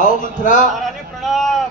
आओ मंथरा। महारानी प्रणाम।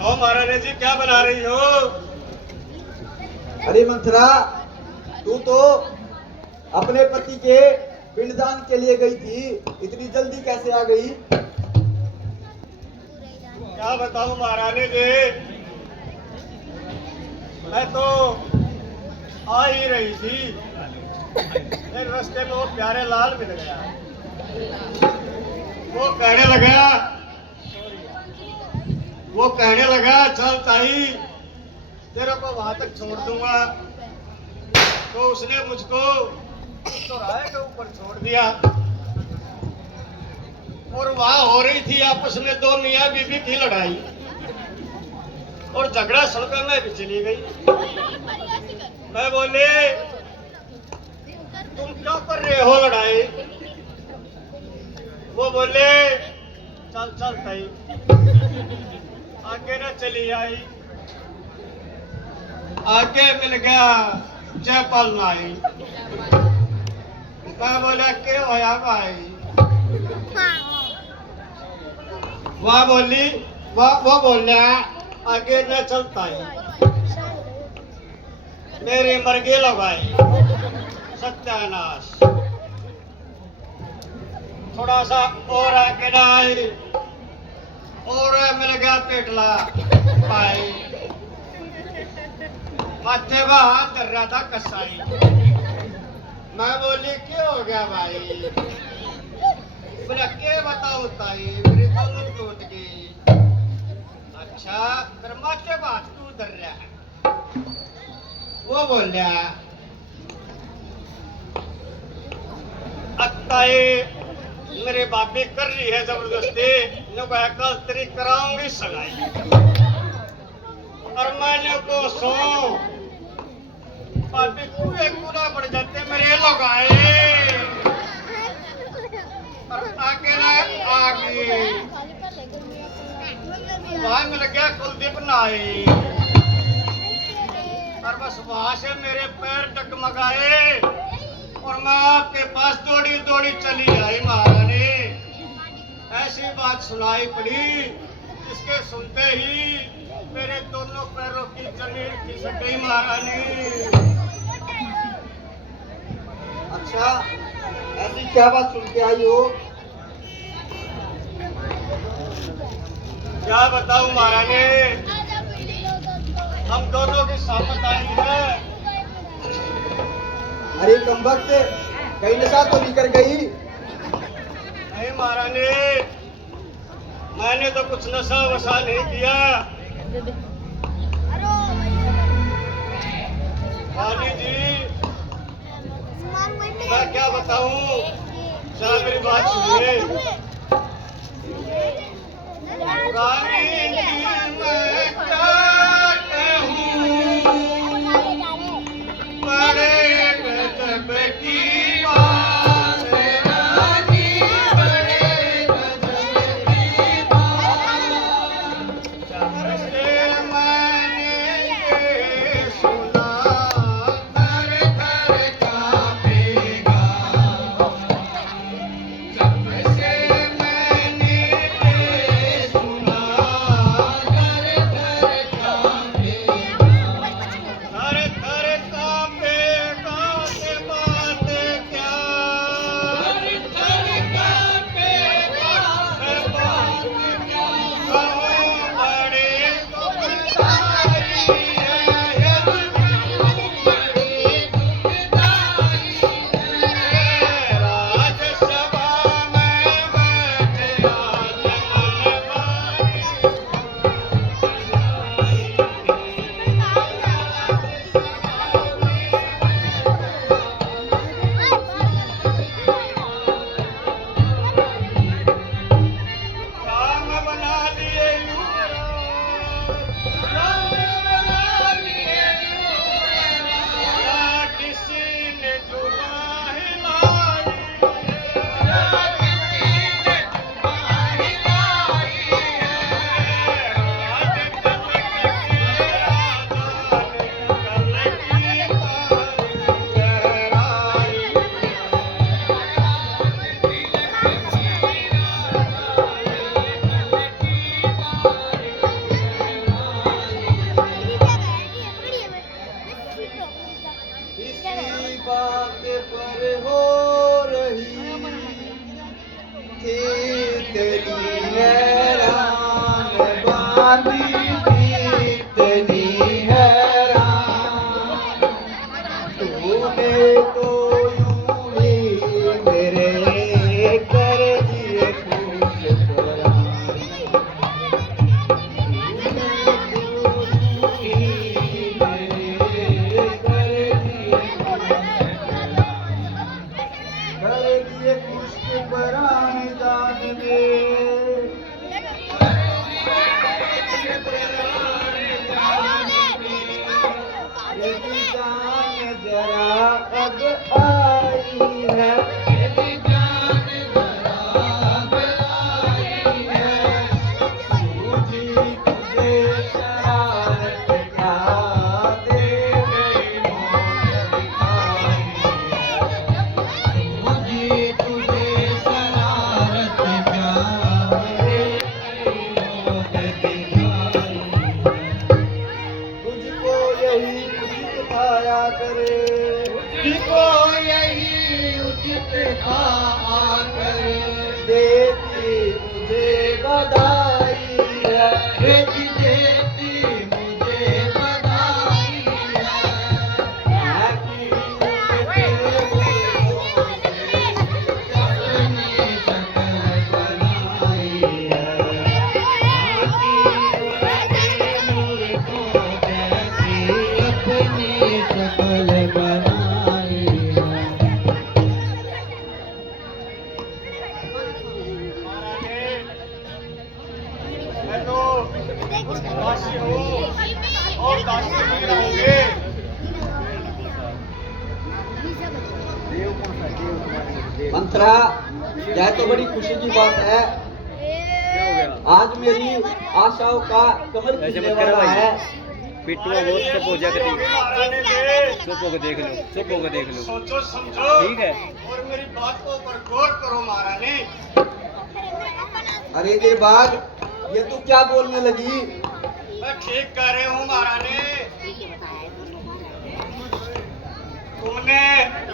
आओ महारानी जी, क्या बना रही हो? अरे मंथरा, तू तो अपने पति के पिंडदान के लिए गई थी, इतनी जल्दी कैसे आ गई? क्या बताऊं महारानी जी, मैं तो आ ही रही थी, फिर रास्ते में वो प्यारे लाल मिल गया। वो कहने लगा चल ताई, तेरे को वहां तक छोड़ दूंगा। तो उसने मुझको चौराहे के ऊपर छोड़ दिया और वहां हो रही थी आपस में दो मियां बीबी की लड़ाई, और झगड़ा सुनकर मैं भी चली गई। मैं बोले तुम क्यों कर रहे हो लड़ाई? वो बोले चल चल ताई। आगे न चली आई, आगे मिल गया जयपाल नाई। मैं बोला क्या होया भाई? वह बोली वो बोलिया आगे न चलता है, मेरे मरगे लगाए सत्यानाश। थोड़ा सा और आगे ना आई और मिल गया पेटला भाई, माथे का हाथ धर रहा था कसाई। मैं बोली क्या हो गया भाई? बोला क्या बताओ ताई, मेरी दोनों टूट गई। अच्छा फिर माथे का हाथ क्यों धर रहा है? वो बोलिया अत्ताई मेरे बापी कर रही है जबरदस्ती, कल तेरी कराऊंगी सगाई। और मैंने को सो बापी पूरे पूरा पड़ जाते मेरे लोग आए, और आगे ना आगे वहां मिल गया कुलदीप नाई, और बस वहां से मेरे पैर डगमगाए और मैं आपके पास दौड़ी दौड़ी चली आई महारानी। ऐसी बात सुनाई पड़ी, इसके सुनते ही मेरे दोनों पैरों की जमीन खिसक गई महारानी। अच्छा, ऐसी क्या बात सुन के आई हो? क्या बताऊं महारानी, हम दोनों की सामत आई है। अरे कमबख्त, कहीं नशा तो नहीं कर गई? नहीं महारानी, मैंने तो कुछ नशा वशा नहीं किया। रानी जी मैं क्या बताऊं, जरा मेरी बात सुनिए। रानी जी मैं क्या कहूं, बड़े गजब की बात है रानी, बड़े गजब की बात। जब से मैंने ये सुना घर घर कांपेगा, जब से मैंने ये सुना किसी बात पर हो रही थी तेरी हैरान बानी थी तेरी हैरान तूने तो यूं ही मेरे कर दिए खुश करार कर दिए खुश्क बरान जान में यदि जान जरा अब आई है यदि जान जरा अब आई है सूझी तुझे शरारत क्या दे गई मौत दिखाई मुझे तुझे शरारत क्या दे गई मौत दिखाई तुझको यही उचित पाया करे तुझको यही उचित पाया करे देती मुझे बधाई है देती मुझे बधाई है अपनी शक्ल बनाई है अपनी शक्ल बनाई है मैं तो दासी हूँ और दासी ही रहूंगी। मंत्रा यह तो बड़ी खुशी की बात है आज मेरी आशाओं का कमल खिलने वाला है पिट्टू बहुत चुप हो जा कभी महारानी जी, चुप होकर देख लो चुप होकर देख लो सोचो समझो ठीक है और मेरी बातों पर गौर करो महारानी। अरे ये बाग ये तू क्या बोलने लगी मैं ठीक कह रही हूँ महारानी। तुमने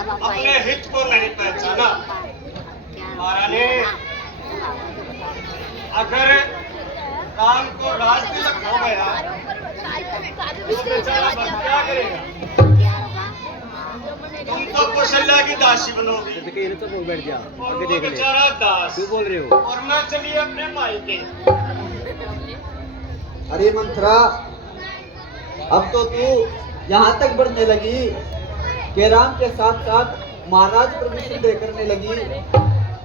अपने हित को नहीं पहचाना महारानी। अगर काम को राज तिलक हो गया तो बेचारा भक्त क्या करेगा। तुम तो कौशल्या की दासी बनोगी तो ये तो बोल बैठ जा और आगे वो देख ले बेचारा दास तू बोल रहे हो और मैं चलिए अपने मायके। अरे मंत्रा अब तो तू यहाँ तक बढ़ने लगी कि राम के साथ साथ महाराज प्रभु दे करने लगी।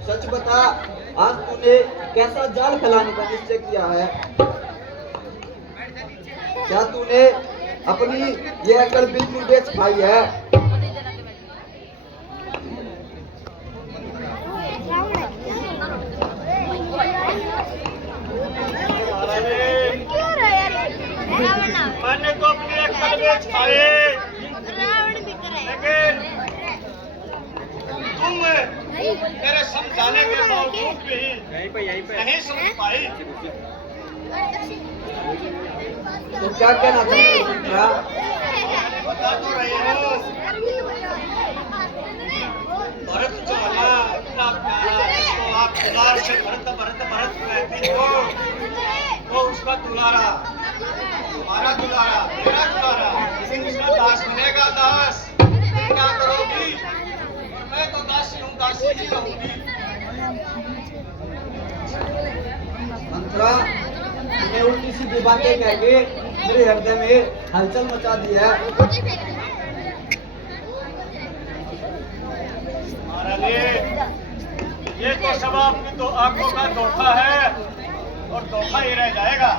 सच बता आज तूने कैसा जाल फैलाने का निश्चय किया है क्या तूने अपनी ये अकल बिल्कुल बेच खाई है मैंने तो अपने अक्ल बेच खाए लेकिन तुम मेरे समझाने के बावजूद भी यहीं पे नहीं समझ पाई। तो क्या कहना चाहते हो मंत्रा बता तो रही हूँ भरत जो है ना इतना प्यारा जिसको आप दुलार से भरत भरत भरत कहती हो वो उसका दुलारा हमारा दुलारा मेरा दुलारा लेकिन उसका दास बनेगा दास तुम क्या करोगी। मैं तो दासी हूँ दासी ही रहूंगी। मंत्रा तूने उल्टी सीधी बातें कह के मेरे हृदय में हलचल मचा दी है महारानी ये तो सब आपकी तो आंखों का धोखा है और धोखा ही रह जाएगा।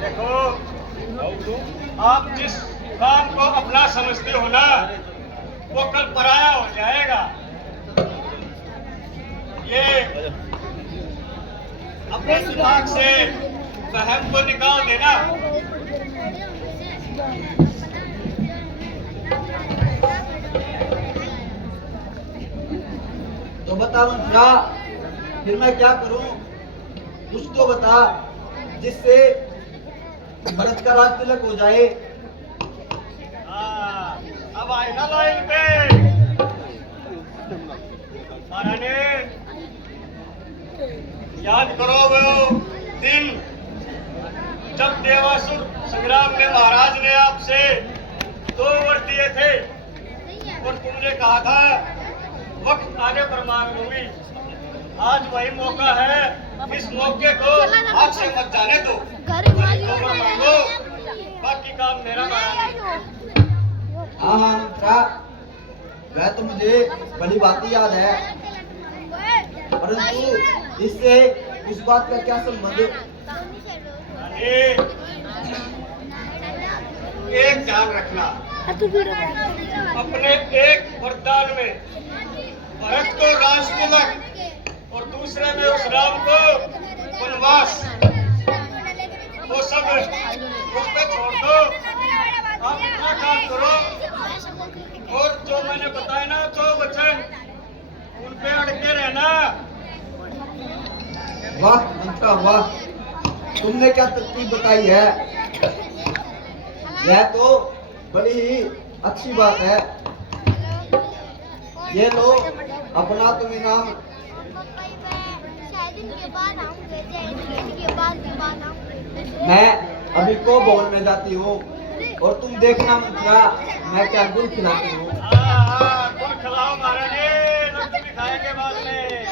देखो आप जिस काम को अपना समझते हो ना वो कल पराया हो जाएगा। ये अपने दिमाग से वहम को निकाल देना। तो बता मंत्रा फिर मैं क्या करूं कुछ तो बता जिससे भरत का राज तिलक हो जाए अब आए ना लाइन पे महारानी, याद करो वो दिन जब देवासुर संग्राम में महाराज ने आपसे 2 वर दिए थे और तुमने कहा था वक्त आने पर मांग लूंगी। आज वही मौका है, इस मौके को हाथ से मत जाने दो। मांगो, बाकी काम मेरा महारानी। हाँ हाँ मित्रा, वह तो मुझे भली बात याद है, परंतु इससे इस बात का क्या संबंध? एक ध्यान रखना, अपने एक वरदान में भरत को राज तिलक और दूसरे में उस राम को वनवास, वो सब मुझ पे छोड़ दो। आप इतना काम करो और जो मैंने बताया ना 2 वचन, उन पे अड़के रहना। वाह मंत्रा वाह, तुमने क्या तरकीब बताई है, यह तो बड़ी ही अच्छी बात है। ये लो अपना तुम इनाम। मैं अभी को भवन में जाती हूँ और तुम देखना मंत्रा मैं क्या गुल खिलाती हूँ। हाँ, गुड़ खिलाओ महारानी, लड्डू भी खाएंगे बाद में।